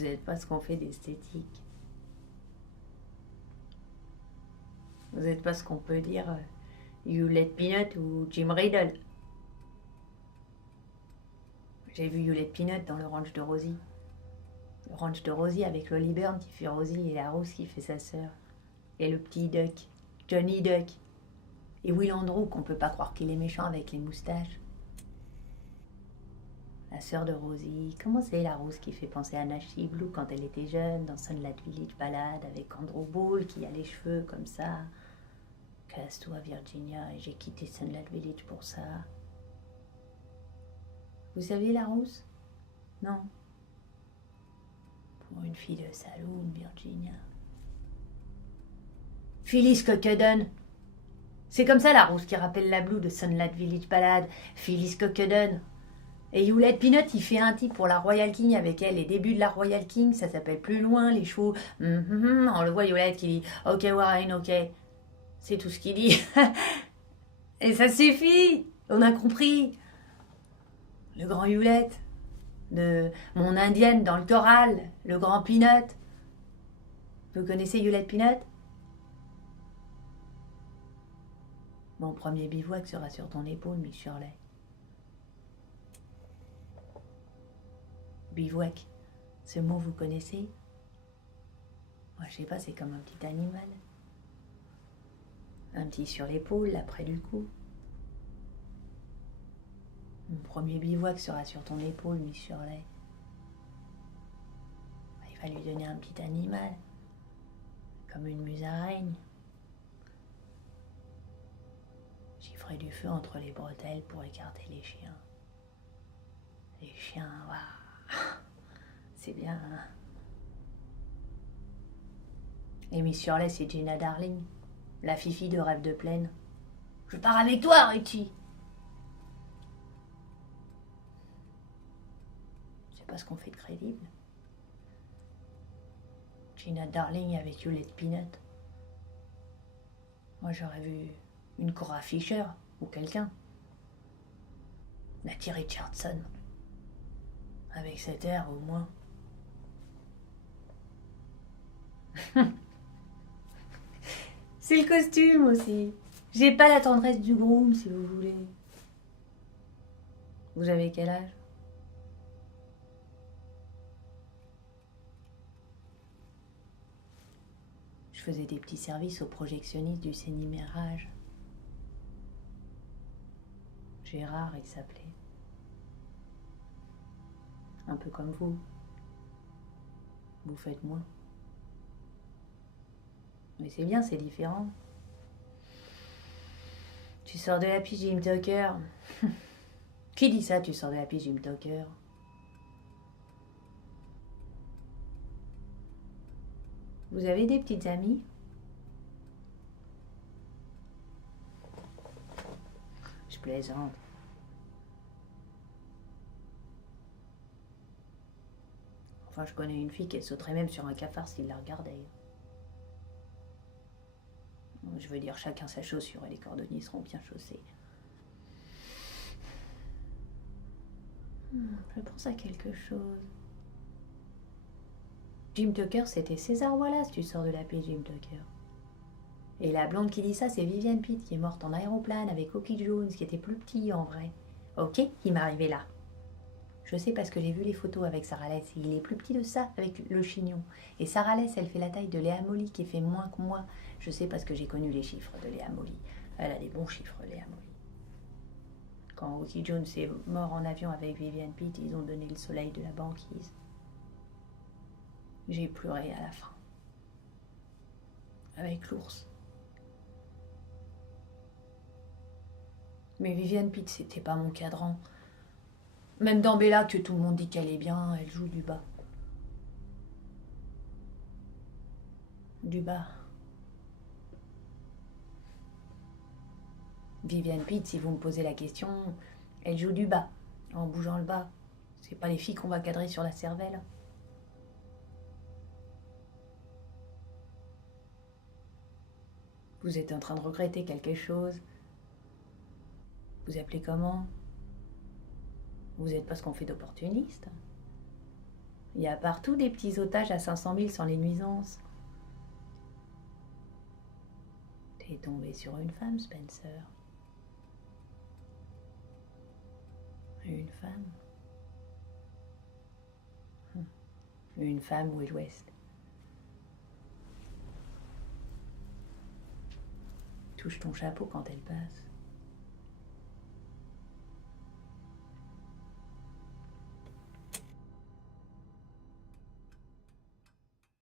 Vous n'êtes pas ce qu'on fait d'esthétique. Vous n'êtes pas ce qu'on peut dire Hewlett Peanut ou Jim Riddle. J'ai vu Hewlett Peanut dans le ranch de Rosie. Le ranch de Rosie avec Lolly Burn qui fait Rosie et la Rousse qui fait sa sœur. Et le petit Duck, Johnny Duck. Et Will Andrew qu'on peut pas croire qu'il est méchant avec les moustaches. La sœur de Rosie. Comment c'est la Rousse qui fait penser à Nashi Blue quand elle était jeune dans Sunlight Village Ballade avec Andrew Bull qui a les cheveux comme ça. Casse-toi Virginia et j'ai quitté Sunlight Village pour ça. Vous saviez la Rousse? Non. Pour une fille de saloon, Virginia. Phyllis Cockadon. C'est comme ça la Rousse qui rappelle la Blue de Sunlight Village Ballade. Phyllis Cockadon. Et Hewlett Peanut, il fait un type pour la Royal King avec elle. Les débuts de la Royal King, ça s'appelle Plus loin, les chevaux. On le voit Hewlett qui dit Ok Warren, ok. C'est tout ce qu'il dit. Et ça suffit. On a compris. Le grand Hewlett. De mon indienne dans le choral. Le grand Peanut. Vous connaissez Hewlett Peanut? Mon premier bivouac sera sur ton épaule, Miss Shirley. Bivouac, ce mot vous connaissez? Moi je sais pas, c'est comme un petit animal. Un petit sur l'épaule, là près du cou. Mon premier bivouac sera sur ton épaule, Miss Shirley. Il va lui donner un petit animal, comme une musaraigne. J'y ferai du feu entre les bretelles pour écarter les chiens. Les chiens, waouh! C'est bien, hein? Et Miss Shirley, c'est Gina Darling, la fifi de Rêve de Plaine. Je pars avec toi, Richie! C'est pas ce qu'on fait de crédible. Gina Darling avec Hewlett Peanut. Moi, j'aurais vu une Cora Fisher ou quelqu'un. Natty Richardson. Avec cet air, au moins. C'est le costume aussi. J'ai pas la tendresse du groom, si vous voulez. Vous avez quel âge? Je faisais des petits services aux projectionnistes du Sénimérage. Gérard, il s'appelait. Un peu comme vous. Vous faites moins. Mais c'est bien, c'est différent. Tu sors de la pige Jim Tucker. Qui dit ça, tu sors de la pige Jim Tucker? Vous avez des petites amies? Je plaisante. Enfin, je connais une fille qui sauterait même sur un cafard s'il la regardait. Je veux dire, chacun sa chaussure et les cordonniers seront bien chaussés. Je pense à quelque chose. Jim Tucker, c'était César Wallace, tu sors de la paix, Jim Tucker. Et la blonde qui dit ça, c'est Vivienne Pitt, qui est morte en aéroplane avec Oki Jones, qui était plus petit en vrai. Ok, il m'est arrivé là. Je sais parce que j'ai vu les photos avec Sarah Less. Il est plus petit de ça avec le chignon. Et Sarah Less, elle fait la taille de Léa Molly qui fait moins que moi. Je sais parce que j'ai connu les chiffres de Léa Molly. Elle a des bons chiffres, Léa Molly. Quand Oki Jones est mort en avion avec Vivienne Pitt, ils ont donné le soleil de la banquise. J'ai pleuré à la fin. Avec l'ours. Mais Vivienne Pitt, c'était pas mon cadran. Même dans Bella, que tout le monde dit qu'elle est bien, elle joue du bas. Du bas. Vivienne Pitt, si vous me posez la question, elle joue du bas, en bougeant le bas. C'est pas les filles qu'on va cadrer sur la cervelle. Vous êtes en train de regretter quelque chose. Vous appelez comment? Vous n'êtes pas ce qu'on fait d'opportuniste. Il y a partout des petits otages à 500 000 sans les nuisances. T'es tombé sur une femme, Spencer. Une femme. Une femme Will West. Touche ton chapeau quand elle passe.